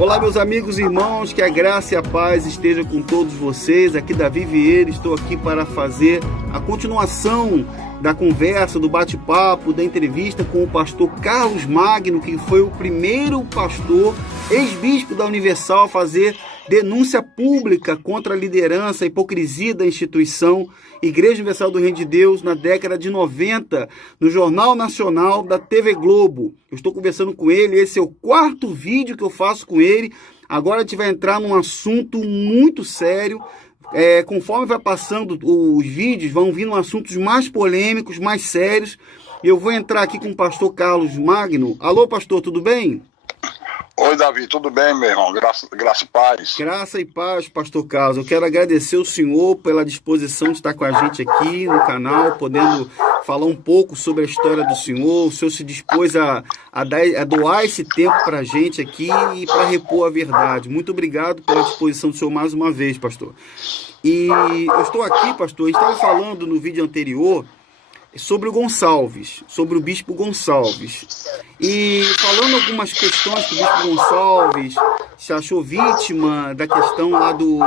Olá, meus amigos e irmãos, que a graça e a paz esteja com todos vocês. Aqui Davi Vieira, estou aqui para fazer a continuação da conversa, do bate-papo, da entrevista com o pastor Carlos Magno, que foi o primeiro pastor, ex-bispo da Universal, a fazer denúncia pública contra a liderança, a hipocrisia da instituição Igreja Universal do Reino de Deus na década de 90, no Jornal Nacional da TV Globo. Eu estou conversando com ele, esse é o quarto vídeo que eu faço com ele. Agora a gente vai entrar num assunto muito sério. Conforme vai passando os vídeos, vão vindo assuntos mais polêmicos, mais sérios. Eu vou entrar aqui com o pastor Carlos Magno. Alô, pastor, tudo bem? Oi, Davi, tudo bem, meu irmão? Graça e paz. Graça e paz, pastor Carlos. Eu quero agradecer ao senhor pela disposição de estar com a gente aqui no canal, podendo falar um pouco sobre a história do senhor. O senhor se dispôs a doar esse tempo para a gente aqui e para repor a verdade. Muito obrigado pela disposição do senhor mais uma vez, pastor. E eu estou aqui, pastor, a gente estava falando no vídeo anterior sobre o Gonçalves, sobre o bispo Gonçalves. E falando algumas questões que o bispo Gonçalves se achou vítima da questão lá do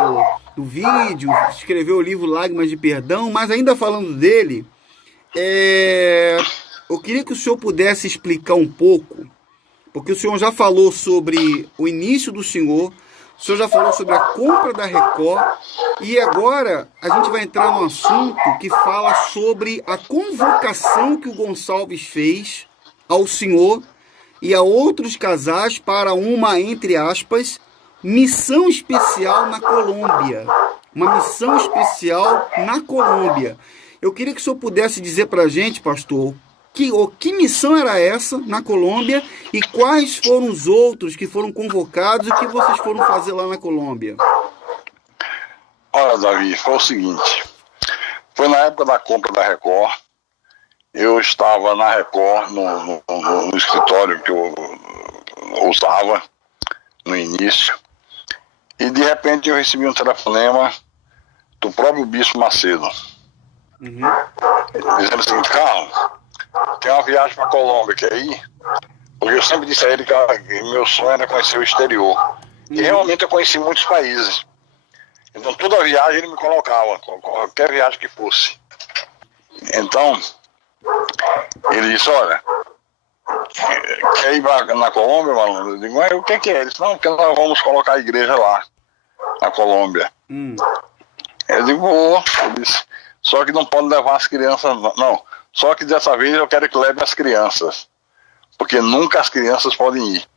vídeo, escreveu o livro Lágrimas de Perdão, mas ainda falando dele, eu queria que o senhor pudesse explicar um pouco, porque o senhor já falou sobre o início do senhor, o senhor já falou sobre a compra da Record, e agora a gente vai entrar num assunto que fala sobre a convocação que o Gonçalves fez ao senhor e a outros casais para uma, entre aspas, missão especial na Colômbia. Uma missão especial na Colômbia. Eu queria que o senhor pudesse dizer para a gente, pastor, que missão era essa na Colômbia e quais foram os outros que foram convocados e o que vocês foram fazer lá na Colômbia? Olha, Davi, foi o seguinte, foi na época da compra da Record, eu estava na Record, no escritório que eu usava no início, e de repente eu recebi um telefonema do próprio Bispo Macedo, dizendo o seguinte: Carlos, tem uma viagem para a Colômbia, quer ir? Porque eu sempre disse a ele que meu sonho era conhecer o exterior. E realmente eu conheci muitos países. Então toda viagem ele me colocava, qualquer viagem que fosse. Então, ele disse: olha, quer ir na Colômbia, malandro? Eu digo: mas o que é? Ele disse: não, porque nós vamos colocar a igreja lá, na Colômbia. Eu digo: vou. Ele disse: só que não pode levar as crianças, não. Só que dessa vez eu quero que leve as crianças, porque nunca as crianças podem ir.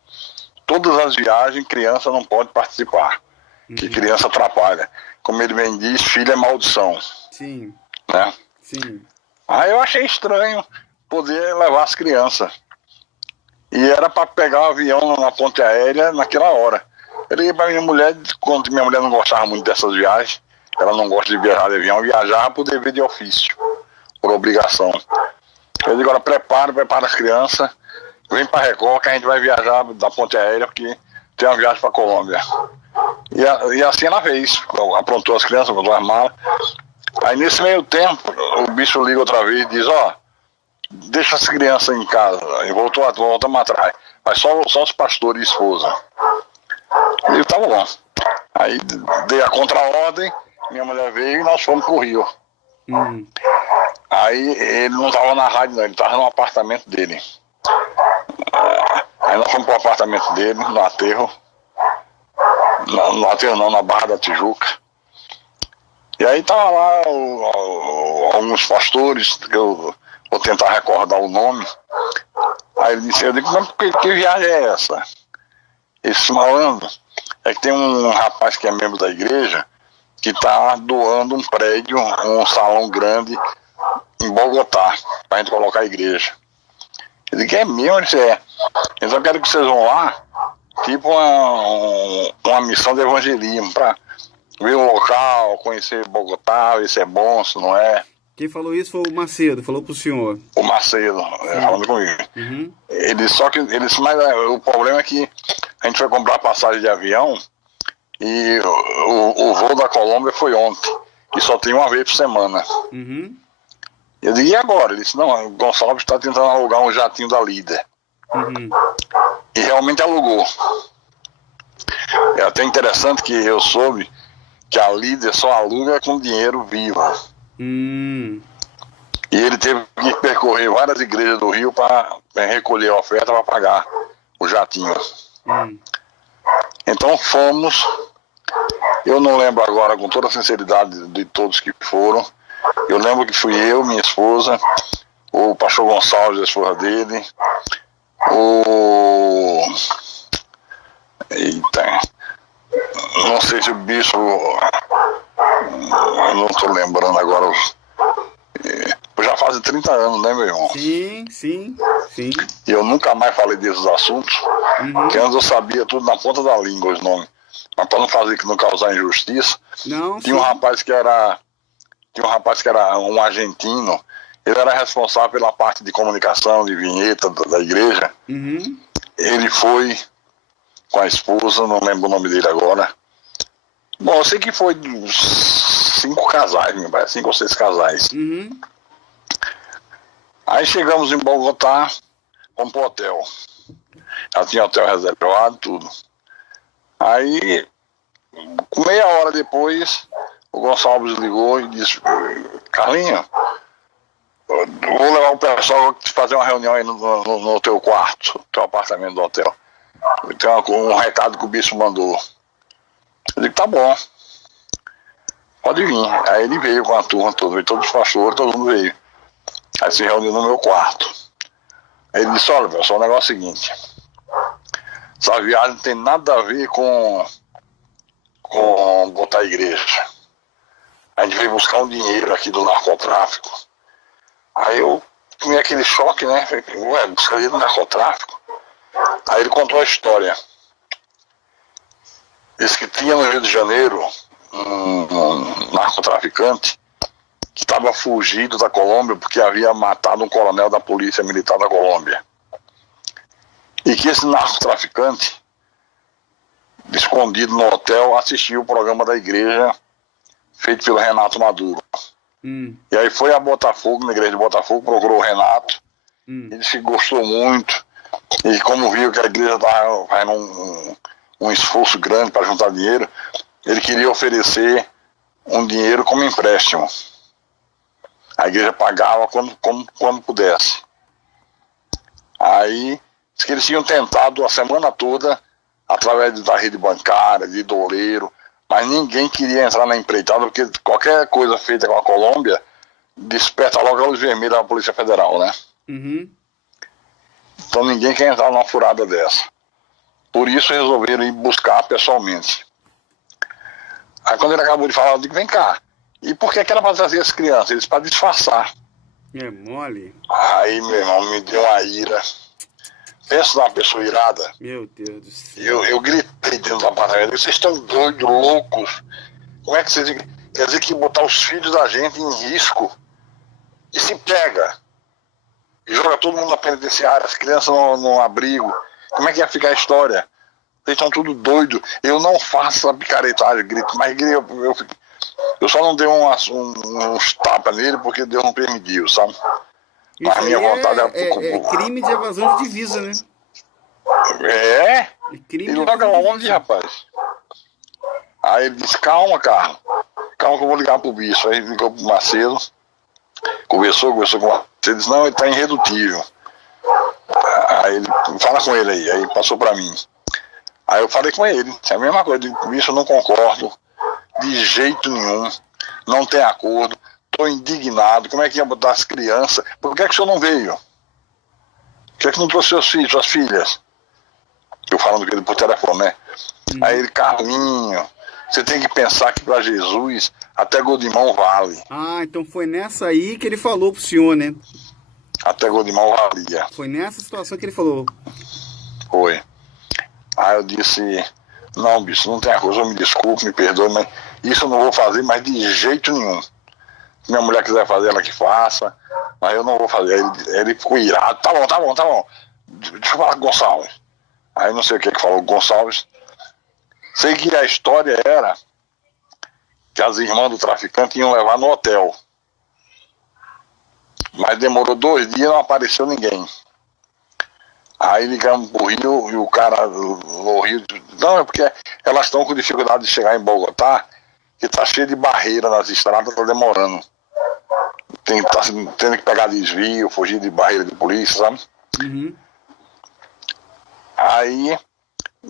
Todas as viagens, criança não pode participar, que criança atrapalha. Como ele bem diz, filho é maldição. Sim. Né? Sim. Aí eu achei estranho poder levar as crianças. E era para pegar o avião na ponte aérea naquela hora. Eu liguei para minha mulher, quando minha mulher não gostava muito dessas viagens, ela não gosta de viajar de avião, viajava por dever de ofício, por obrigação. Eu digo: agora prepara as crianças, vem para Record que a gente vai viajar da ponte aérea, porque tem uma viagem para Colômbia. E assim ela fez, aprontou as crianças, aprontou as malas. Aí nesse meio tempo, o bispo liga outra vez e diz: ó, deixa as crianças em casa. E voltamos atrás, mas só os pastores e esposa. Eu digo: tá bom. Aí dei a contraordem, minha mulher veio e nós fomos pro Rio. Aí ele não estava na rádio, não, ele estava no apartamento dele. Aí nós fomos pro apartamento dele, no aterro. No aterro não, na Barra da Tijuca. E aí tava lá alguns pastores, que eu vou tentar recordar o nome. Aí ele disse: eu digo: mas que viagem é essa? Esse malandro é que tem um rapaz que é membro da igreja que está doando um prédio, um salão grande em Bogotá, pra gente colocar a igreja. Eu digo: é mesmo? Ele disse: é. Então eu quero que vocês vão lá, tipo uma missão de evangelismo, pra ver o local, conhecer Bogotá, ver se é bom, se não é. Quem falou isso foi o Macedo, falou pro senhor. O Macedo, falando comigo. Ele disse: mas o problema é que a gente foi comprar passagem de avião e o voo da Colômbia foi ontem, e só tem uma vez por semana. Eu digo: e agora? Ele disse: não, o Gonçalves está tentando alugar um jatinho da Líder. E realmente alugou. É até interessante que eu soube que a líder só aluga com dinheiro vivo. E ele teve que percorrer várias igrejas do Rio para recolher a oferta para pagar o jatinho. Então fomos, eu não lembro agora com toda a sinceridade de todos que foram, eu lembro que fui eu, minha esposa, o pastor Gonçalves, a esposa dele, eita, não sei se o bispo, eu não estou lembrando agora, já faz 30 anos, né, meu irmão? Sim. E eu nunca mais falei desses assuntos, que antes eu sabia tudo na ponta da língua, os nomes. Mas para não fazer, que não causar injustiça, tinha um rapaz que era um argentino, ele era responsável pela parte de comunicação, de vinheta da igreja. Ele foi com a esposa, não lembro o nome dele agora. Bom, eu sei que foi 5 casais, meu pai, 5 ou 6 casais. Aí chegamos em Bogotá, fomos pro hotel. Já tinha hotel reservado, tudo. Aí, meia hora depois, o Gonçalves ligou e disse: Carlinho, vou levar o pessoal para fazer uma reunião aí no teu quarto, no teu apartamento do hotel. Tem um recado que o bispo mandou. Eu digo: tá bom, pode vir. Aí ele veio com a turma toda, todos os pastores, todo mundo veio. Aí se reuniu no meu quarto. Aí ele disse: olha, pessoal, o negócio é o seguinte, essa viagem não tem nada a ver com botar a igreja. A gente veio buscar um dinheiro aqui do narcotráfico. Aí eu tomei aquele choque, né? Falei: ué, buscar dinheiro do narcotráfico? Aí ele contou a história. Disse que tinha no Rio de Janeiro um narcotraficante que estava fugido da Colômbia porque havia matado um coronel da polícia militar da Colômbia. E que esse narcotraficante, escondido no hotel, assistiu o programa da igreja feito pelo Renato Maduro. E aí foi a Botafogo, na igreja de Botafogo, procurou o Renato. Ele se gostou muito. E como viu que a igreja estava fazendo um esforço grande para juntar dinheiro, ele queria oferecer um dinheiro como empréstimo. A igreja pagava quando pudesse. Aí, diz que eles tinham tentado a semana toda, através da rede bancária, de doleiro, mas ninguém queria entrar na empreitada, porque qualquer coisa feita com a Colômbia desperta logo a luz vermelha da Polícia Federal, né? Então ninguém quer entrar numa furada dessa. Por isso resolveram ir buscar pessoalmente. Aí quando ele acabou de falar, eu digo: vem cá, e por que era para trazer as crianças? Eles para disfarçar. É mole. Aí, meu irmão, me deu uma ira. Pensa numa pessoa irada. Meu Deus do céu. Eu gritei dentro do apartamento: vocês estão doidos, loucos? Como é que vocês... Quer dizer que botar os filhos da gente em risco e se pega e joga todo mundo na penitenciária, as crianças no abrigo. Como é que ia ficar a história? Vocês estão tudo doidos. Eu não faço a picaretagem, grito, mas eu só não dei uns tapas nele porque Deus não permitiu, sabe? Isso mas a minha vontade é crime de evasão de divisa, né? É? Crime E de logo evasão de aonde, divisa. rapaz? Aí ele disse: calma, Carlos. Calma que eu vou ligar pro bicho. Aí ligou pro Macedo. Conversou com o Macedo. Ele disse: não, ele tá irredutível. Aí ele: fala com ele aí. Aí passou pra mim. Aí eu falei com ele. É a mesma coisa. Bicho, eu não concordo. De jeito nenhum. Não tem acordo. Tô indignado. Como é que ia botar as crianças? Por que é que o senhor não veio? Por que é que não trouxe seus filhos, suas filhas? Eu falando com ele por telefone, né? Aí ele: Carlinho, você tem que pensar que para Jesus até gol de mão vale. Ah, então foi nessa aí que ele falou pro senhor, né? Até gol de mão valia. Foi nessa situação que ele falou. Foi. Aí eu disse: não, bicho, não tem a coisa, me desculpe, me perdoe, mas isso eu não vou fazer mais de jeito nenhum. Se minha mulher quiser fazer, ela que faça, mas eu não vou fazer. Aí ele ficou irado: tá bom. Deixa eu falar com o Gonçalves. Aí não sei o que falou o Gonçalves. Sei que a história era que as irmãs do traficante iam levar no hotel. Mas demorou 2 dias e não apareceu ninguém. Aí ligamos pro Rio e o cara no Rio, não, é porque elas estão com dificuldade de chegar em Bogotá, que tá cheio de barreira nas estradas, tá demorando. Tá tendo que pegar desvio, fugir de barreira de polícia, sabe? Uhum. Aí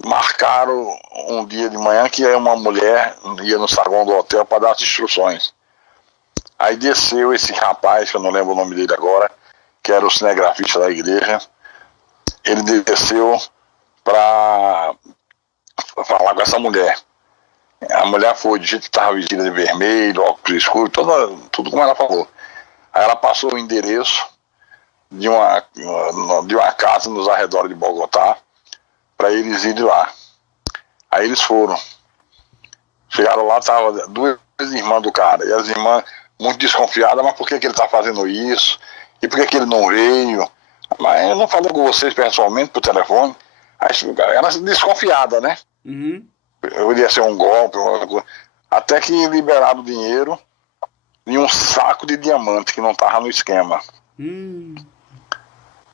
marcaram um dia de manhã que uma mulher ia no saguão do hotel para dar as instruções. Aí desceu esse rapaz, que eu não lembro o nome dele agora, que era o cinegrafista da igreja. Ele desceu para falar com essa mulher. A mulher foi, de jeito que estava vestida de vermelho, óculos escuros, tudo como ela falou. Aí ela passou o endereço de uma casa nos arredores de Bogotá para eles irem lá. Aí eles foram. Chegaram lá, estavam duas irmãs do cara. E as irmãs muito desconfiadas, mas por que ele está fazendo isso? E por que ele não veio? Mas eu não falei com vocês pessoalmente por telefone. Ela desconfiada, né? Uhum. Eu iria ser um golpe. Até que liberaram o dinheiro e um saco de diamante que não estava no esquema.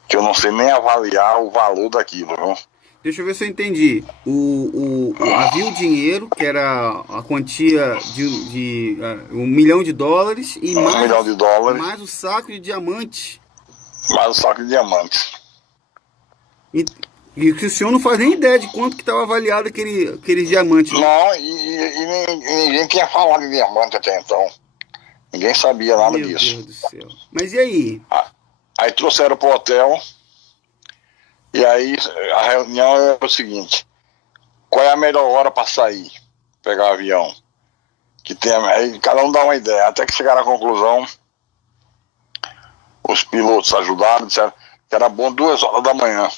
Que eu não sei nem avaliar o valor daquilo, viu? Deixa eu ver se eu entendi. Havia o dinheiro, que era a quantia de $1 milhão e $1 milhão. Mais o saco de diamante. Mais o saco de diamantes. E que o senhor não faz nem ideia de quanto que estava avaliado aqueles diamantes. Não, e ninguém tinha falado de diamante até então. Ninguém sabia nada disso. Meu Deus do céu. Mas e aí? Aí trouxeram pro hotel. E aí a reunião era o seguinte: qual é a melhor hora para sair, pegar o avião? Aí cada um dá uma ideia. Até que chegaram à conclusão, os pilotos ajudaram, disseram que era bom 2 horas da manhã.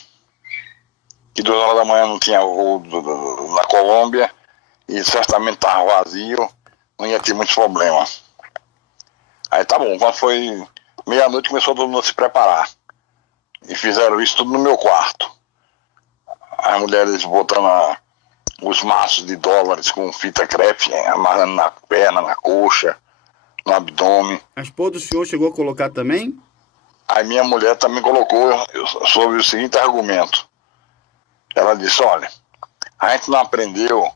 Que 2 horas da manhã não tinha voo na Colômbia e certamente estava vazio, não ia ter muitos problemas. Aí tá bom, quando foi meia-noite começou todo mundo a se preparar. E fizeram isso tudo no meu quarto. As mulheres botando os maços de dólares com fita crepe, amarrando na perna, na coxa, no abdômen. A esposa do senhor chegou a colocar também? Aí minha mulher também colocou sobre o seguinte argumento. Ela disse, olha, a gente não aprendeu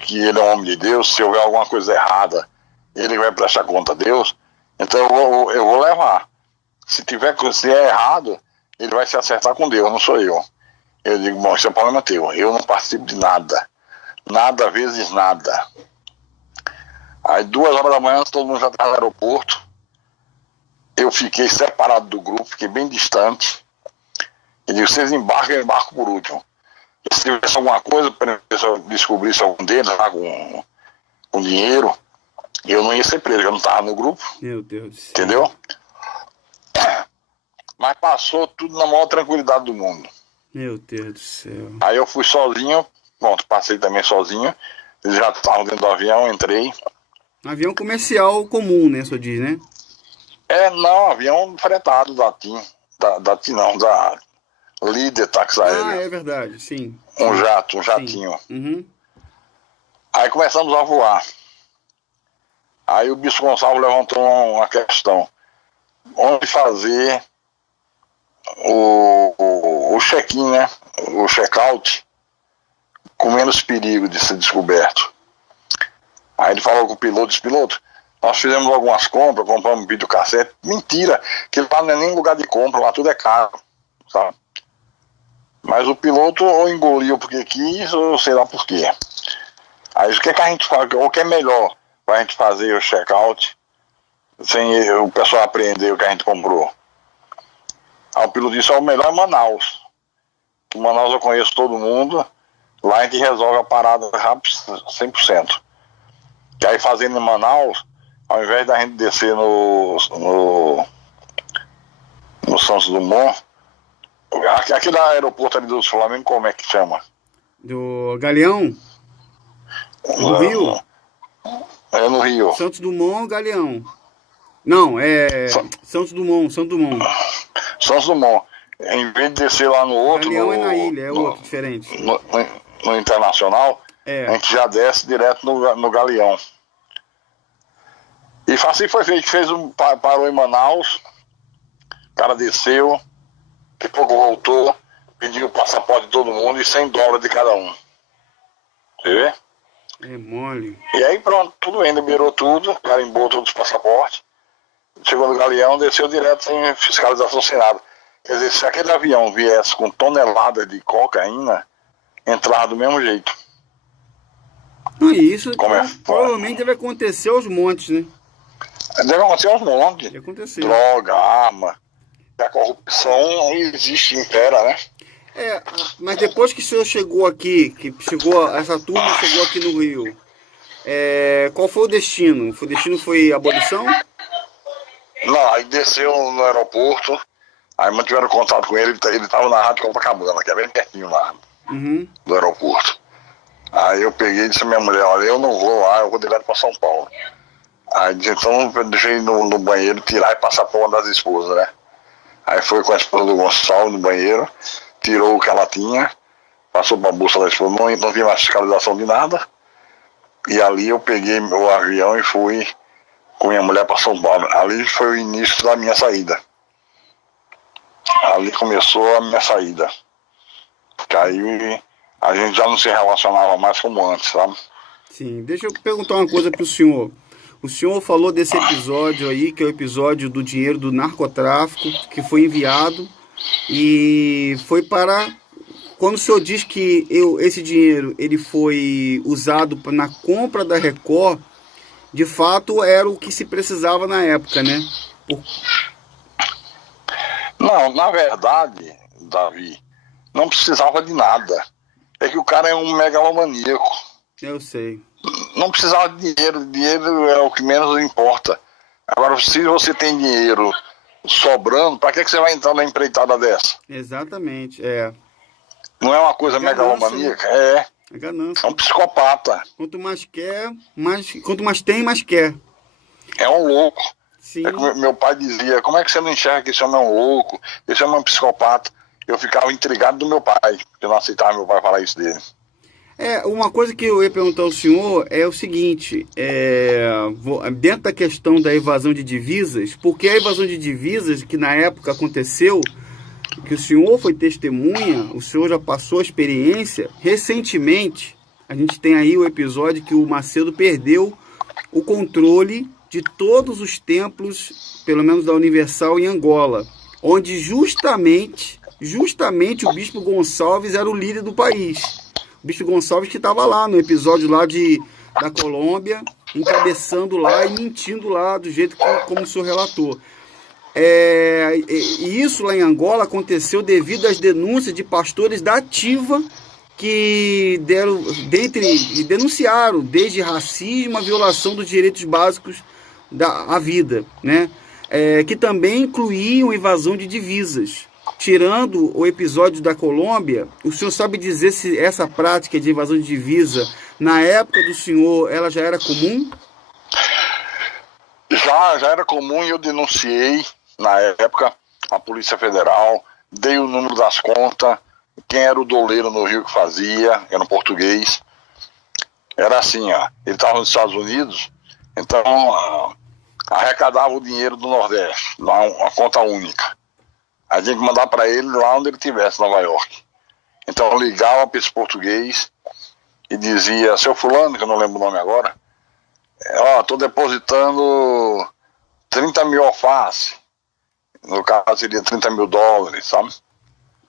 que ele é um homem de Deus, se houver alguma coisa errada, ele vai prestar conta a Deus, então eu vou levar. Se é errado, ele vai se acertar com Deus, não sou eu. Eu digo, bom, isso é problema teu, eu não participo de nada. Nada vezes nada. Aí 2 horas da manhã, todo mundo já estava no aeroporto. Eu fiquei separado do grupo, fiquei bem distante. E digo, vocês embarcam, eu embarco por último. E se tivesse alguma coisa, se eu descobrisse algum deles lá com dinheiro, eu não ia ser preso, eu não estava no grupo. Meu Deus do céu. Entendeu? Mas passou tudo na maior tranquilidade do mundo. Meu Deus do céu. Aí eu fui sozinho, pronto, passei também sozinho. Eles já estavam dentro do avião, entrei. Avião comercial comum, né, senhor diz, né? Não, avião fretado da TIM. Da TIM não, da Líder Táxi Aéreo. É verdade, sim. Um jatinho. Uhum. Aí começamos a voar. Aí o Bispo Gonçalves levantou uma questão. Onde fazer o check-in, né? O check-out com menos perigo de ser descoberto. Aí ele falou com o piloto, disse, piloto, nós fizemos algumas compras, compramos um videocassete. Mentira, que lá não é nem lugar de compra, lá tudo é caro, sabe? Mas o piloto ou engoliu porque quis, ou sei lá por quê. Aí o que é que a gente faz, o que é melhor pra gente fazer o check-out sem o pessoal apreender o que a gente comprou? Aí o piloto disse, o melhor é Manaus. Em Manaus eu conheço todo mundo, lá a gente resolve a parada rápido 100%. E aí fazendo em Manaus, ao invés da gente descer no Santos Dumont, aquele aeroporto ali dos Flamengo, como é que chama? Do Galeão? No Rio? É no Rio. Santos Dumont, Galeão. Não, é Santos Dumont. Santos Dumont. Em vez de descer lá no outro... Galeão é na ilha, é outro, diferente. No Internacional, a gente já desce direto no Galeão. E assim foi feito. Parou em Manaus, o cara desceu, daqui a pouco voltou, pedi o passaporte de todo mundo e $100 de cada um. Você vê? É mole. E aí pronto, tudo bem, liberou tudo, carimbou todos os passaportes. Chegou no Galeão, desceu direto sem fiscalização, sem nada. Quer dizer, se aquele avião viesse com toneladas de cocaína, entrava do mesmo jeito. Não, e isso é? provavelmente deve acontecer aos montes, né? Deve acontecer aos montes. Deve acontecer. Droga, arma. A corrupção existe, impera, né? Mas depois que o senhor chegou aqui, essa turma chegou aqui no Rio, qual foi o destino? O destino foi abolição? Não, aí desceu no aeroporto, aí mantiveram contato com ele, ele estava na Rádio Copacabana, que é bem pertinho lá, do aeroporto. Aí eu peguei e disse à minha mulher, olha, eu não vou lá, eu vou direto para São Paulo. Aí disse, então eu deixei no banheiro tirar e passar para uma das esposas, né? Aí foi com a esposa do Gonçalves no banheiro, tirou o que ela tinha, passou para a bolsa da esposa, não vi mais fiscalização de nada. E ali eu peguei o avião e fui com minha mulher para São Paulo. Ali foi o início da minha saída. Ali começou a minha saída. Que aí a gente já não se relacionava mais como antes, sabe? Sim, deixa eu perguntar uma coisa para o senhor. O senhor falou desse episódio aí, que é o episódio do dinheiro do narcotráfico, que foi enviado e foi para... Quando o senhor diz que esse dinheiro ele foi usado na compra da Record, de fato era o que se precisava na época, né? Não, na verdade, Davi, não precisava de nada. É que o cara é um megalomaníaco. Eu sei. Não precisava de dinheiro, dinheiro é o que menos importa. Agora, se você tem dinheiro sobrando, para que você vai entrar numa empreitada dessa? Exatamente, Não é uma coisa megalomaníaca? É ganância. É um psicopata. Quanto mais quer, quanto mais tem, mais quer. É um louco. Sim. É que meu pai dizia, como é que você não enxerga que esse homem é um louco, esse homem é um psicopata? Eu ficava intrigado do meu pai, porque eu não aceitava meu pai falar isso dele. Uma coisa que eu ia perguntar ao senhor é o seguinte, dentro da questão da evasão de divisas, porque a evasão de divisas que na época aconteceu, que o senhor foi testemunha, o senhor já passou a experiência, recentemente a gente tem aí o episódio que o Macedo perdeu o controle de todos os templos, pelo menos da Universal em Angola, onde justamente o Bispo Gonçalves era o líder do país. O Bispo Gonçalves que estava lá no episódio lá da Colômbia, encabeçando lá e mentindo lá do jeito como o senhor relatou. E isso lá em Angola aconteceu devido às denúncias de pastores da Ativa que denunciaram desde racismo a violação dos direitos básicos à vida, né? Que também incluíam invasão de divisas. Tirando o episódio da Colômbia, o senhor sabe dizer se essa prática de invasão de divisa, na época do senhor, ela já era comum? Já era comum e eu denunciei, na época, a Polícia Federal, dei o número das contas, quem era o doleiro no Rio que fazia, era um português. Era assim, ele estava nos Estados Unidos, então arrecadava o dinheiro do Nordeste, uma conta única. A gente mandar para ele lá onde ele estivesse, Nova York. Então eu ligava para esse português e dizia, seu fulano, que eu não lembro o nome agora, estou depositando 30 mil alface. No caso seria 30 mil dólares, sabe?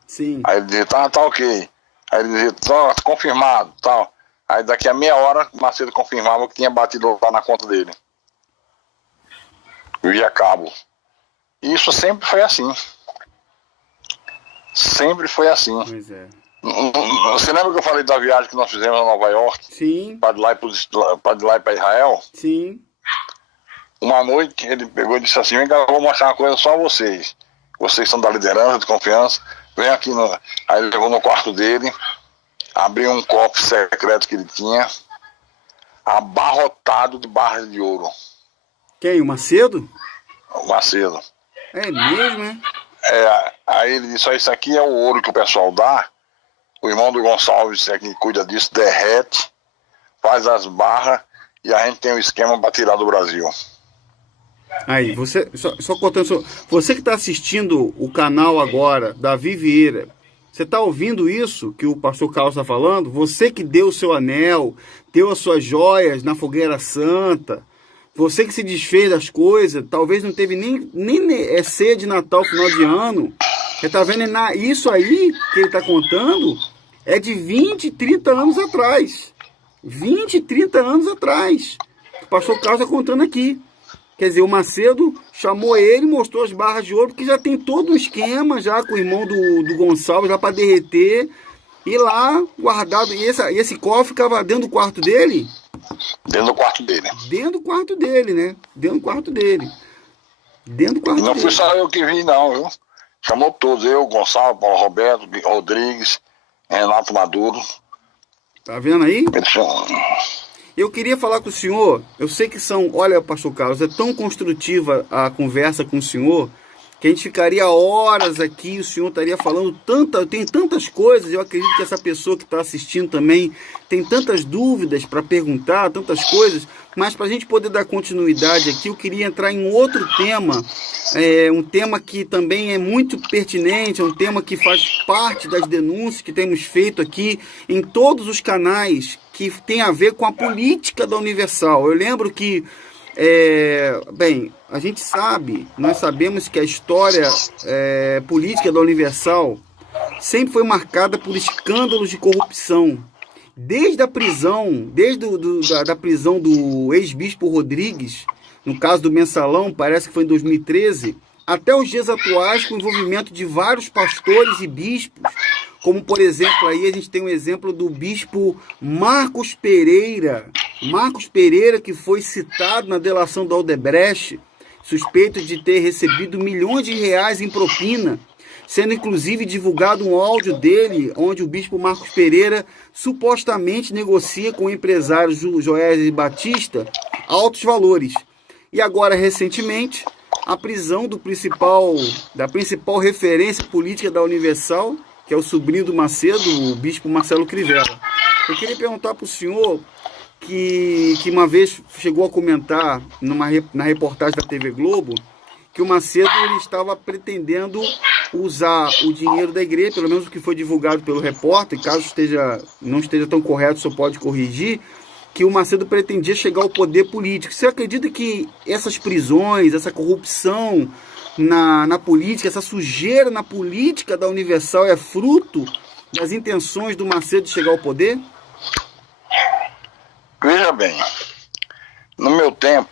Sim. Aí ele dizia, tá ok. Aí ele dizia, tá confirmado, tal. Aí daqui a meia hora o Macedo confirmava que tinha batido lá na conta dele. Via cabo. E isso sempre foi assim. Sempre foi assim. Pois é. Você lembra que eu falei da viagem que nós fizemos a Nova York? Sim. Para de lá e para Israel? Sim. Uma noite ele pegou e disse assim, vem cá, eu vou mostrar uma coisa só a vocês. Vocês são da liderança, de confiança. Vem aqui. Aí ele levou no quarto dele, abriu um cofre secreto que ele tinha, abarrotado de barras de ouro. Quem? O Macedo? O Macedo. É mesmo, né? Aí ele disse, isso aqui é o ouro que o pessoal dá. O irmão do Gonçalves é quem cuida disso, derrete, faz as barras e a gente tem um esquema para tirar do Brasil. Aí, só contando, você que está assistindo o canal agora, Davi Vieira, Você está ouvindo isso que o pastor Carlos está falando? Você que deu o seu anel, deu as suas joias na fogueira santa, você que se desfez das coisas, talvez não teve nem ceia de Natal, final de ano. Você está vendo? Isso aí que ele está contando é de 20, 30 anos atrás. 20, 30 anos atrás. O pastor Carlos está contando aqui. Quer dizer, o Macedo chamou ele, mostrou as barras de ouro, porque já tem todo um esquema já com o irmão do Gonçalves, já para derreter. E lá, guardado. E esse cofre ficava dentro do quarto dele? Dentro do quarto dele. Dentro do quarto dele, né? Dentro do quarto dele. Dentro do quarto dele. Não fui só eu que vi, não, viu? Chamou todos. Eu, Gonçalves, Paulo Roberto, Rodrigues, Renato Maduro. Tá vendo aí? Eles chamam. Eu queria falar com o senhor, eu sei que olha, pastor Carlos, é tão construtiva a conversa com o senhor, que a gente ficaria horas aqui, o senhor estaria falando tem tantas coisas, eu acredito que essa pessoa que está assistindo também tem tantas dúvidas para perguntar, tantas coisas, mas para a gente poder dar continuidade aqui, eu queria entrar em outro tema, um tema que também é muito pertinente, é um tema que faz parte das denúncias que temos feito aqui em todos os canais, que tem a ver com a política da Universal. Eu lembro que, a gente sabe, nós sabemos que a história política da Universal sempre foi marcada por escândalos de corrupção. Desde a prisão, da prisão do ex-bispo Rodrigues, no caso do Mensalão, parece que foi em 2013, até os dias atuais, com o envolvimento de vários pastores e bispos, como, por exemplo, aí a gente tem um exemplo do bispo Marcos Pereira, que foi citado na delação da Odebrecht, suspeito de ter recebido milhões de reais em propina, sendo inclusive divulgado um áudio dele, onde o bispo Marcos Pereira supostamente negocia com o empresário Joés Batista altos valores. E agora, recentemente, a prisão da principal referência política da Universal, que é o sobrinho do Macedo, o bispo Marcelo Crivella. Eu queria perguntar para o senhor que uma vez chegou a comentar na reportagem da TV Globo que o Macedo ele estava pretendendo usar o dinheiro da igreja, pelo menos o que foi divulgado pelo repórter, caso não esteja tão correto, só pode corrigir, que o Macedo pretendia chegar ao poder político. Você acredita que essas prisões, essa corrupção na política, essa sujeira na política da Universal é fruto das intenções do Macedo de chegar ao poder? Veja bem, no meu tempo,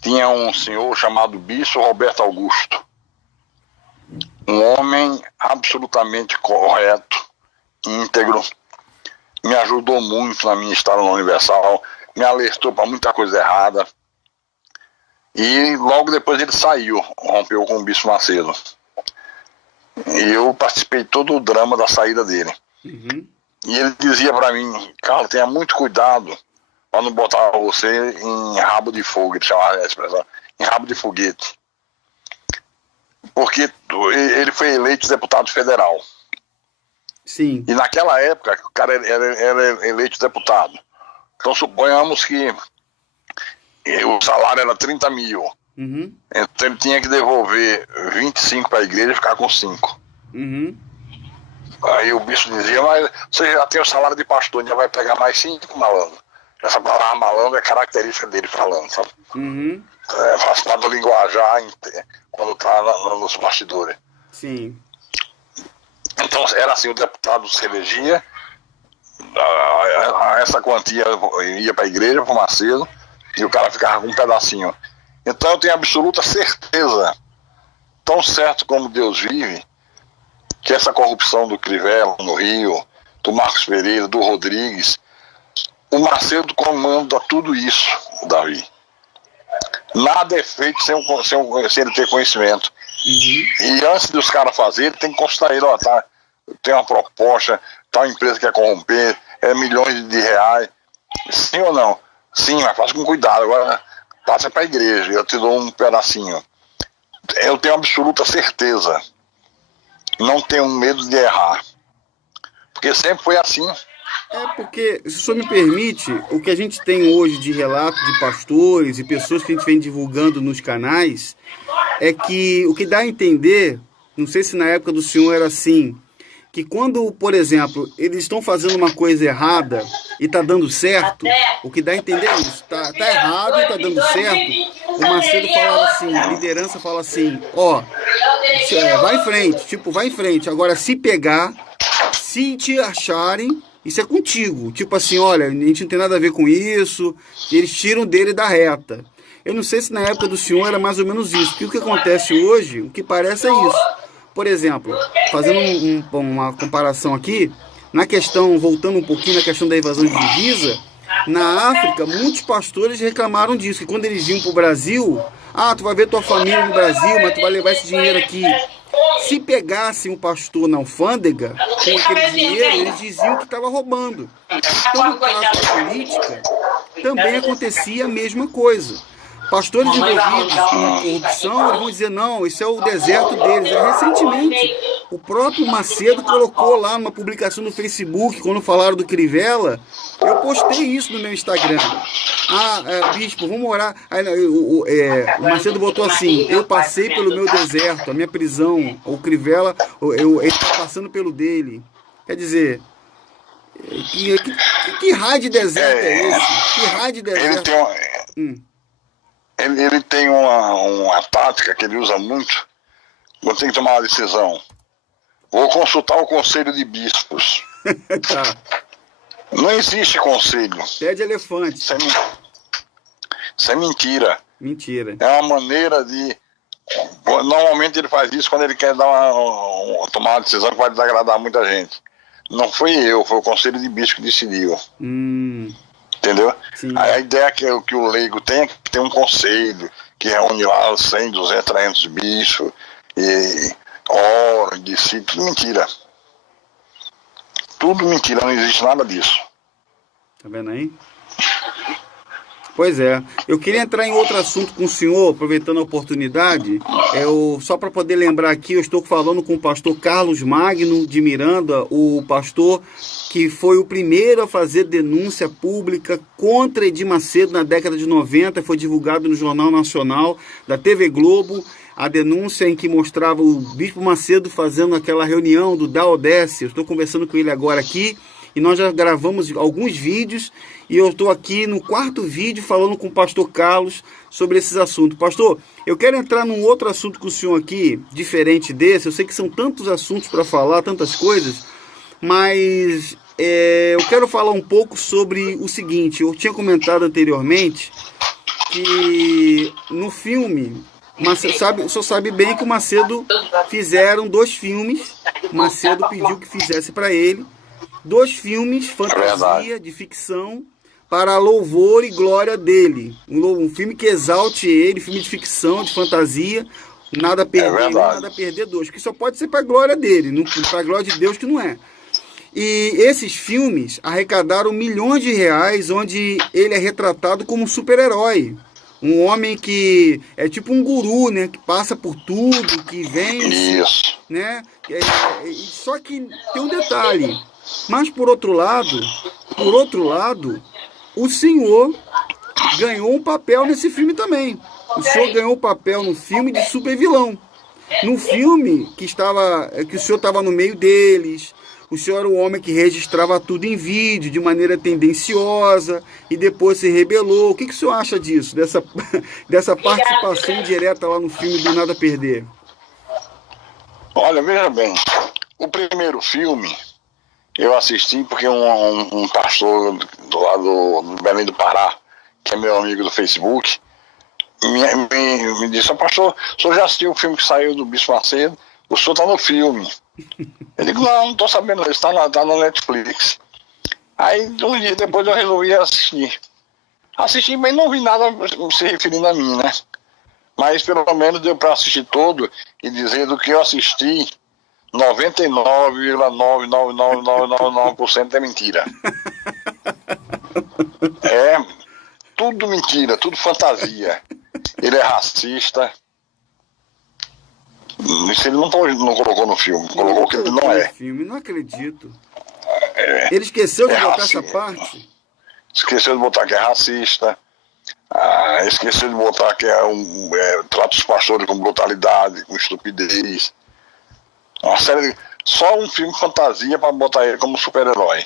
tinha um senhor chamado Bispo Roberto Augusto, um homem absolutamente correto, íntegro, me ajudou muito na minha história na Universal, me alertou para muita coisa errada, e logo depois ele saiu, rompeu com o Bispo Macedo. E eu participei de todo o drama da saída dele. Uhum. E ele dizia para mim: Carlos, tenha muito cuidado para não botar você em rabo de fogo, ele chamava a expressão, em rabo de foguete. Porque ele foi eleito deputado federal. Sim. E naquela época, o cara era eleito deputado. Então suponhamos que o salário era 30 mil. Uhum. Então ele tinha que devolver 25 para a igreja e ficar com 5. Uhum. Aí o bispo dizia: mas você já tem o salário de pastor, ainda vai pegar mais 5, malandro. Essa palavra malandro é característica dele falando, sabe? Uhum. Faz parte do linguajar quando tá nos bastidores. Sim. Então era assim, o deputado se elegia, essa quantia ia para a igreja, para o Macedo, e o cara ficava com um pedacinho. Então eu tenho absoluta certeza, tão certo como Deus vive, que essa corrupção do Crivella no Rio, do Marcos Pereira, do Rodrigues, o Macedo comanda tudo isso, Davi. Nada é feito sem ele ter conhecimento. Uhum. E antes dos caras fazerem, tem que consultar ele: tá, tem uma proposta, tal empresa quer corromper, milhões de reais. Sim ou não? Sim, mas faça com cuidado. Agora passa para a igreja, eu te dou um pedacinho. Eu tenho absoluta certeza. Não tenho medo de errar. Porque sempre foi assim. Porque, se o senhor me permite, o que a gente tem hoje de relato de pastores e pessoas que a gente vem divulgando nos canais, é que o que dá a entender, não sei se na época do senhor era assim, que quando, por exemplo, eles estão fazendo uma coisa errada e tá dando certo, o que dá a entender é isso, tá errado e tá dando certo, o Macedo falava assim, a liderança fala assim, ó, vai em frente, tipo, vai em frente, agora se pegar, se te acharem, isso é contigo, tipo assim, olha, a gente não tem nada a ver com isso, e eles tiram dele da reta. Eu não sei se na época do senhor era mais ou menos isso, porque o que acontece hoje, o que parece é isso. Por exemplo, fazendo uma comparação aqui, na questão, voltando um pouquinho na questão da evasão de divisa, na África, muitos pastores reclamaram disso, que quando eles vinham para o Brasil, tu vai ver tua família no Brasil, mas tu vai levar esse dinheiro aqui. Se pegassem um pastor na alfândega, com aquele dinheiro, eles diziam que estava roubando. Então, no caso da política, também acontecia a mesma coisa. Pastores envolvidos com corrupção, eles vão dizer, não, isso é o deserto deles. Recentemente, o próprio Macedo colocou lá numa publicação no Facebook, quando falaram do Crivella, eu postei isso no meu Instagram. Bispo, vamos orar. O Macedo botou assim, eu passei pelo meu deserto, a minha prisão, o Crivella, ele está passando pelo dele. Quer dizer, que raio de deserto é esse? Que raio de deserto? Ele tem uma tática que ele usa muito. Quando tem que tomar uma decisão, vou consultar o conselho de bispos. Tá. Não existe conselho. Pé de elefante. Isso é mentira. Mentira. É uma maneira de... Normalmente ele faz isso quando ele quer tomar uma decisão que vai desagradar muita gente. Não foi eu, foi o conselho de bispos que decidiu. Entendeu? Sim. A ideia que o leigo tem é que tem um conselho que reúne lá 100, 200, 300 bichos e ora, discípulos. Mentira. Tudo mentira, não existe nada disso. Tá vendo aí? Pois é. Eu queria entrar em outro assunto com o senhor, aproveitando a oportunidade. Só para poder lembrar aqui, eu estou falando com o pastor Carlos Magno de Miranda, o pastor que foi o primeiro a fazer denúncia pública contra Edir Macedo na década de 90, foi divulgado no Jornal Nacional da TV Globo, a denúncia em que mostrava o Bispo Macedo fazendo aquela reunião do Daodece. Eu estou conversando com ele agora aqui, e nós já gravamos alguns vídeos, e eu estou aqui no 4º vídeo falando com o pastor Carlos sobre esses assuntos. Pastor, eu quero entrar num outro assunto com o senhor aqui, diferente desse. Eu sei que são tantos assuntos para falar, tantas coisas, mas eu quero falar um pouco sobre o seguinte. Eu tinha comentado anteriormente que no filme, o senhor sabe bem que o Macedo fizeram 2 filmes. O Macedo pediu que fizesse para ele 2 filmes, fantasia, de ficção, para louvor e glória dele. Um filme que exalte ele, filme de ficção, de fantasia, nada a perder, nada a perder 2, que só pode ser para a glória dele, para a glória de Deus que não é. E esses filmes arrecadaram milhões de reais, onde ele é retratado como um super-herói. Um homem que é tipo um guru, né? Que passa por tudo, que vence. Isso. Né? Só que tem um detalhe. Mas por outro lado, o senhor ganhou um papel nesse filme também. O senhor ganhou um papel no filme de super vilão. No filme que o senhor estava no meio deles. O senhor era o homem que registrava tudo em vídeo, de maneira tendenciosa, e depois se rebelou. O que o senhor acha disso, dessa participação direta lá no filme do Nada a Perder? Olha, veja bem, o primeiro filme eu assisti porque um pastor do lado do Belém do Pará, que é meu amigo do Facebook, me disse: pastor, o senhor já assistiu o filme que saiu do Bispo Macedo? O senhor está no filme. Eu digo: não estou sabendo, isso está na Netflix. Aí um dia depois eu resolvi assistir. Assisti, mas não vi nada se referindo a mim, né? Mas pelo menos deu para assistir todo e dizer do que eu assisti, 99,99999% é mentira. É tudo mentira, tudo fantasia. Ele é racista. Isso ele não colocou no filme, colocou que ele não é. Filme, não acredito. Ele esqueceu de botar essa parte? Esqueceu de botar que é racista. Esqueceu de botar que trata os pastores com brutalidade, com estupidez. Uma série de... Só um filme fantasia para botar ele como super-herói.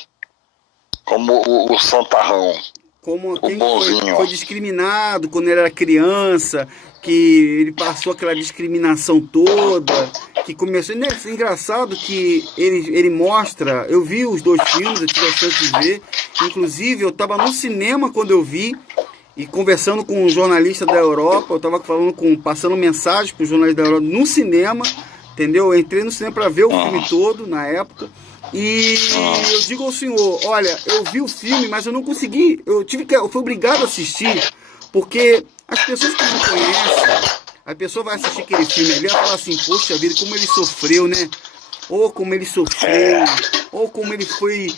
Como o Santarrão. Como o quem bonzinho. foi discriminado quando ele era criança, que ele passou aquela discriminação toda, que começou... É engraçado que ele mostra... Eu vi os dois filmes, eu tive a chance de ver. Inclusive, eu estava no cinema quando eu vi, e conversando com um jornalista da Europa, eu estava passando mensagens para os jornalistas da Europa no cinema, entendeu? Eu entrei no cinema para ver o filme todo, na época. E eu digo ao senhor, olha, eu vi o filme, mas eu não consegui, eu fui obrigado a assistir, porque as pessoas que não conhecem, a pessoa vai assistir aquele filme ali e vai falar assim, poxa vida, como ele sofreu, né? Ou como ele sofreu, ou como ele foi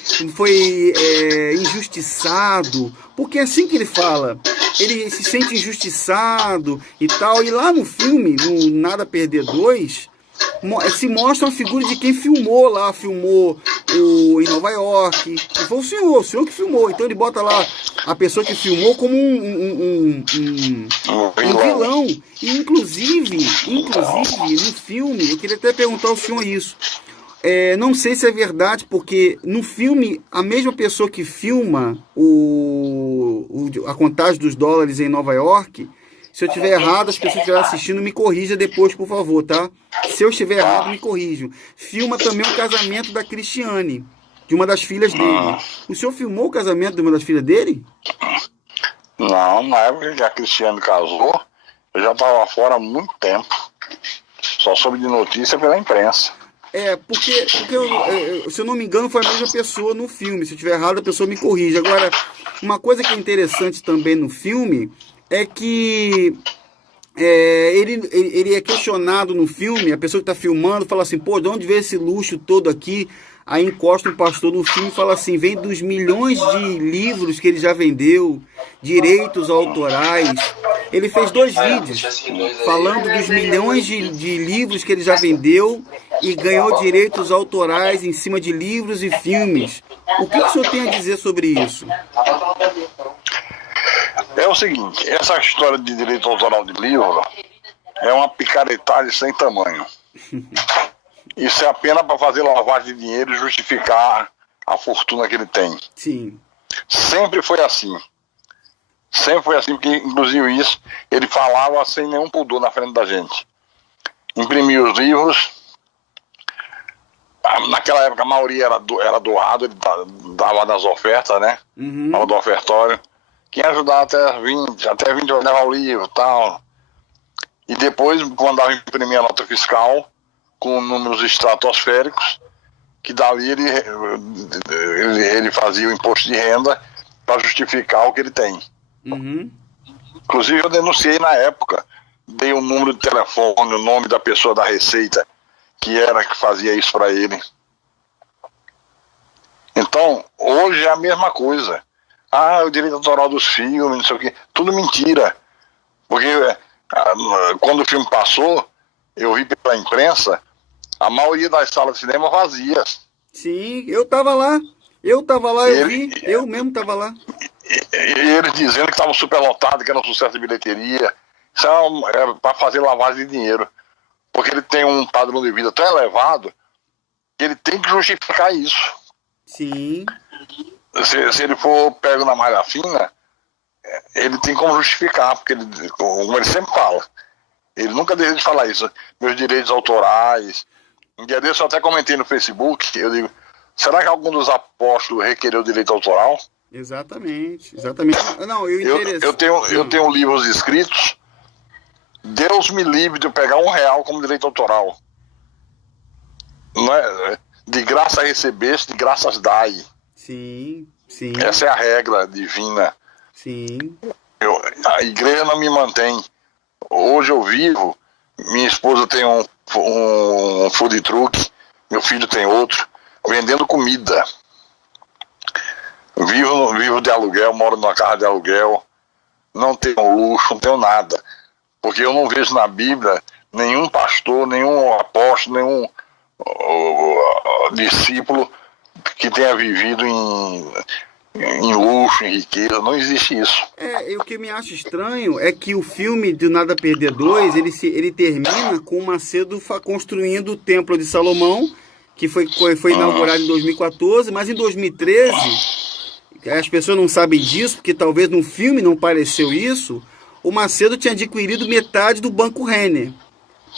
injustiçado, porque é assim que ele fala, ele se sente injustiçado e tal, e lá no filme, no Nada a Perder 2, se mostra a figura de quem filmou em Nova York, e foi o senhor que filmou, então ele bota lá a pessoa que filmou como um vilão, e inclusive no filme, eu queria até perguntar ao senhor isso, não sei se é verdade, porque no filme a mesma pessoa que filma a contagem dos dólares em Nova York, se eu estiver errado, as pessoas que estiverem assistindo, me corrija depois, por favor, tá? Se eu estiver errado, me corrijam. Filma também o casamento da Cristiane, de uma das filhas dele. O senhor filmou o casamento de uma das filhas dele? Não, na época que a Cristiane casou, eu já estava fora há muito tempo. Só soube de notícia pela imprensa. Porque se eu não me engano, foi a mesma pessoa no filme. Se eu estiver errado, a pessoa me corrige. Agora, uma coisa que é interessante também no filme é que ele é questionado no filme, a pessoa que está filmando fala assim, pô, de onde veio esse luxo todo aqui? Aí encosta um pastor no filme e fala assim, vem dos milhões de livros que ele já vendeu, direitos autorais. Ele fez 2 vídeos falando dos milhões de livros que ele já vendeu e ganhou direitos autorais em cima de livros e filmes. O que o senhor tem a dizer sobre isso? É o seguinte, essa história de direito autoral de livro é uma picaretagem sem tamanho. Isso é apenas para fazer lavagem de dinheiro e justificar a fortuna que ele tem. Sim. Sempre foi assim. Sempre foi assim, porque inclusive isso, ele falava sem nenhum pudor na frente da gente. Imprimia os livros, naquela época a maioria era doado, ele dava nas ofertas, né? Dava do ofertório. Quem ajudar até 20 vai levar o livro e tal. E depois mandava imprimir a nota fiscal com números estratosféricos, que dali ele fazia o imposto de renda para justificar o que ele tem. Inclusive eu denunciei na época, dei o número de telefone, o nome da pessoa da Receita que fazia isso para ele. Então, hoje é a mesma coisa. O direito autoral dos filmes, não sei o que, tudo mentira. Porque quando o filme passou, eu vi pela imprensa, a maioria das salas de cinema vazias. Sim, eu tava lá, eu mesmo tava lá. E eles dizendo que estavam superlotados, que era um sucesso de bilheteria. Isso é para fazer lavagem de dinheiro. Porque ele tem um padrão de vida tão elevado que ele tem que justificar isso. Sim. Se ele for pego na malha fina, ele tem como justificar, porque como ele sempre fala, ele nunca deixa de falar isso. Meus direitos autorais. Um dia desse eu até comentei no Facebook, eu digo, será que algum dos apóstolos requereu direito autoral? Exatamente. Não, eu tenho livros escritos, Deus me livre de eu pegar R$1 como direito autoral. Não é? De graça recebeste, de graças dai. Sim. Essa é a regra divina. Sim. A igreja não me mantém. Hoje eu vivo, minha esposa tem um food truck, meu filho tem outro, vendendo comida. Vivo de aluguel, moro numa casa de aluguel, não tenho luxo, não tenho nada. Porque eu não vejo na Bíblia nenhum pastor, nenhum apóstolo, nenhum discípulo que tenha vivido em luxo, em riqueza. Não existe isso. O que me acho estranho é que o filme do Nada a Perder 2, ele termina com Macedo construindo o Templo de Salomão que foi inaugurado em 2014, mas em 2013, as pessoas não sabem disso, porque talvez no filme não pareceu isso, o Macedo tinha adquirido metade do Banco Renner,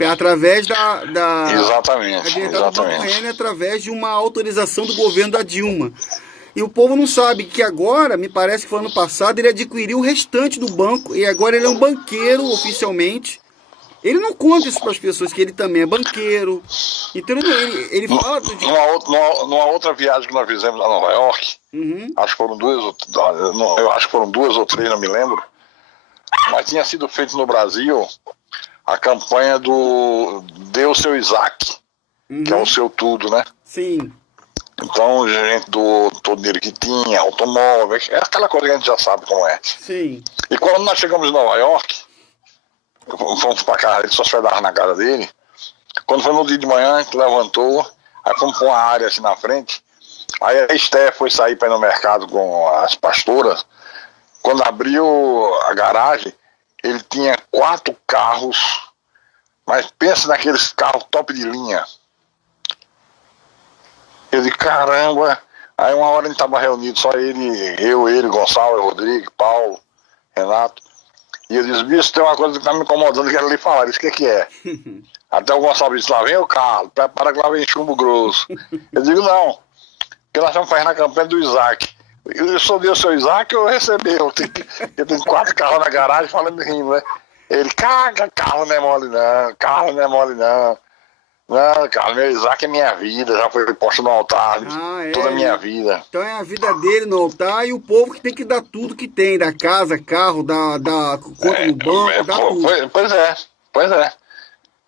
através Exatamente. do Banco Renner, através de uma autorização do governo da Dilma. E o povo não sabe que agora, me parece que foi ano passado, ele adquiriu o restante do banco, e agora ele é um banqueiro oficialmente. Ele não conta isso para as pessoas, que ele também é banqueiro. Então ele fala... Numa outra viagem que nós fizemos a Nova York, acho que foram duas ou três, não me lembro, mas tinha sido feito no Brasil a campanha do Dê o Seu Isaac, que é o seu tudo, né? Sim. Então a gente doou todo o dinheiro que tinha, automóveis, é aquela coisa que a gente já sabe como é. Sim. E quando nós chegamos em Nova York, fomos pra casa, ele só se hospedava na casa dele. Quando foi no dia de manhã, a gente levantou, aí fomos pra uma área assim na frente. Aí a Esther foi sair para ir no mercado com as pastoras. Quando abriu a garagem, ele tinha 4 carros, mas pensa naqueles carros top de linha. Eu disse, caramba. Aí uma hora a gente estava reunido, só ele, Gonçalo, Rodrigo, Paulo, Renato. E eu disse, bicho, tem uma coisa que está me incomodando, eu quero lhe falar. Ele disse, o que é? Até o Gonçalo disse, lá vem o Carlos, prepara que lá vem chumbo grosso. Eu digo, não, porque nós estamos fazendo a campanha do Isaac. Eu só dei o seu Isaac ou recebeu? Eu tenho 4 carros na garagem falando rindo, né? Ele, carro não é mole não, carro não é mole não. Não, cara, meu Isaac é minha vida, já foi posto no altar, toda a minha vida. Então é a vida dele no altar e o povo que tem que dar tudo que tem, da casa, carro, da conta no banco, dá tudo. Pois é.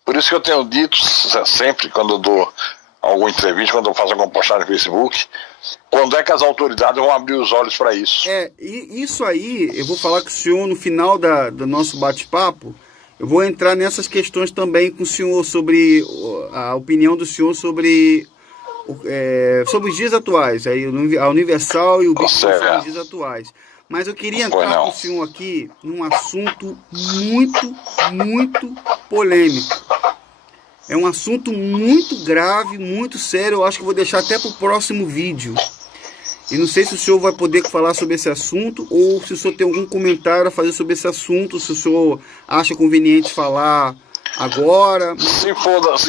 Por isso que eu tenho dito sempre, quando eu dou alguma entrevista, quando eu faço alguma postagem no Facebook, quando é que as autoridades vão abrir os olhos para isso? E isso aí, eu vou falar com o senhor no final do nosso bate-papo. Eu vou entrar nessas questões também com o senhor, sobre a opinião do senhor sobre os dias atuais, aí, a Universal e o Bispo sobre os dias atuais. Mas eu queria entrar com o senhor aqui num assunto muito, muito polêmico. É um assunto muito grave, muito sério. Eu acho que vou deixar até para o próximo vídeo. E não sei se o senhor vai poder falar sobre esse assunto ou se o senhor tem algum comentário a fazer sobre esse assunto, se o senhor acha conveniente falar agora. Se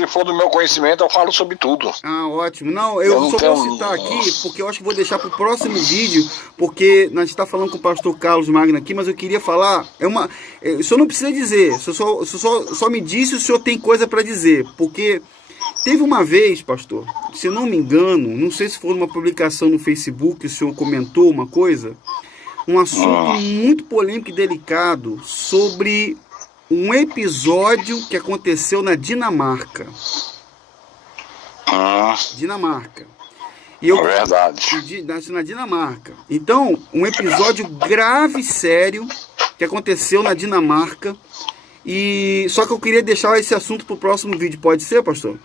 for do meu conhecimento, eu falo sobre tudo. Ah, ótimo. Não, eu só vou citar aqui, porque eu acho que vou deixar para o próximo vídeo, porque nós estamos falando com o pastor Carlos Magno aqui, mas eu queria falar, o senhor não precisa dizer, só me diz se o senhor tem coisa para dizer, porque... Teve uma vez, pastor, se eu não me engano, não sei se foi numa publicação no Facebook, o senhor comentou uma coisa, um assunto muito polêmico e delicado sobre um episódio que aconteceu na Dinamarca. Dinamarca. Verdade. Na Dinamarca. Então, um episódio grave e sério que aconteceu na Dinamarca. Só que eu queria deixar esse assunto para o próximo vídeo. Pode ser, pastor?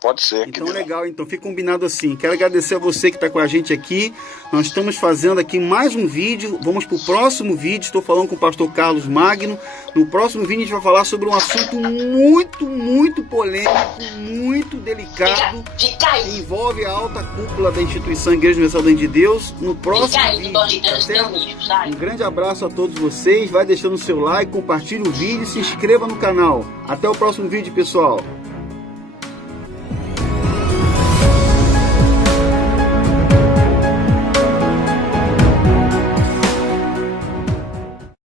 Pode ser. Então legal, então fica combinado assim. Quero agradecer a você que está com a gente aqui. Nós estamos fazendo aqui mais um vídeo. Vamos para o próximo vídeo. Estou falando com o pastor Carlos Magno. No próximo vídeo a gente vai falar sobre um assunto muito, muito polêmico, muito delicado, que envolve a alta cúpula da instituição Igreja Universal de Deus. No próximo vídeo, tá certo? Um grande abraço a todos vocês. Vai deixando o seu like, compartilhe o vídeo e se inscreva no canal. Até o próximo vídeo, pessoal.